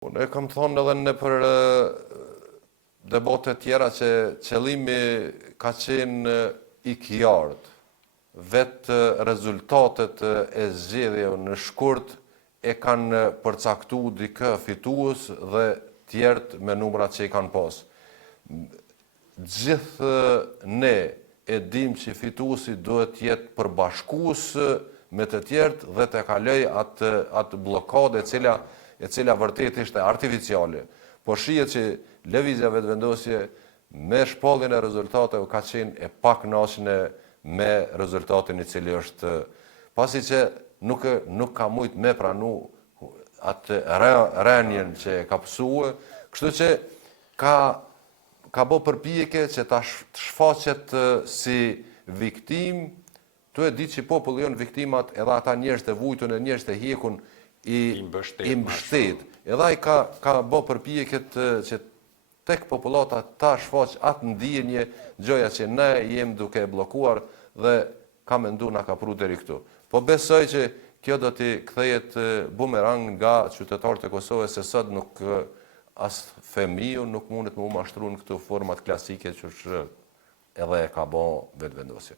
Unë kam thonë edhe në për debate tjera që qëllimi ka qenë i qartë. Vetë rezultatet e zgjedhjeve në shkurt e kanë përcaktu dikë fitues dhe tjerët me numrat që i kanë pas. Gjithë ne e dim që fituesi duhet jetë përbashkues me të tjerët dhe të kaloj atë blokadë e cila vërtet ishte artificiale. Po shihet që lëvizja vetëvendosje me shpalljen e rezultateve ka qenë e pakënaqshme me rezultatin i cili është, pasi që nuk ka mujt me pranu atë rënien që ka pësue, kështu që ka bo përpjekje që ta shfaqet si viktim, tu e di që populli janë viktimat edhe ata njerëz të vujtun e njerëz të hjekun i mbështet. Edhe ai ka bo përpjekjet që tek popullata ta shfaq atë ndjenje, gjoja që ne jemi duke bllokuar dhe ka mendu na ka pru deri këtu. Po besoj që kjo do t'i kthehet bumerang nga qytetarët e Kosovës, se sot nuk as fëmiu nuk mundet me u mashtru në këto format klasike që edhe e ka bo vetëvendosja.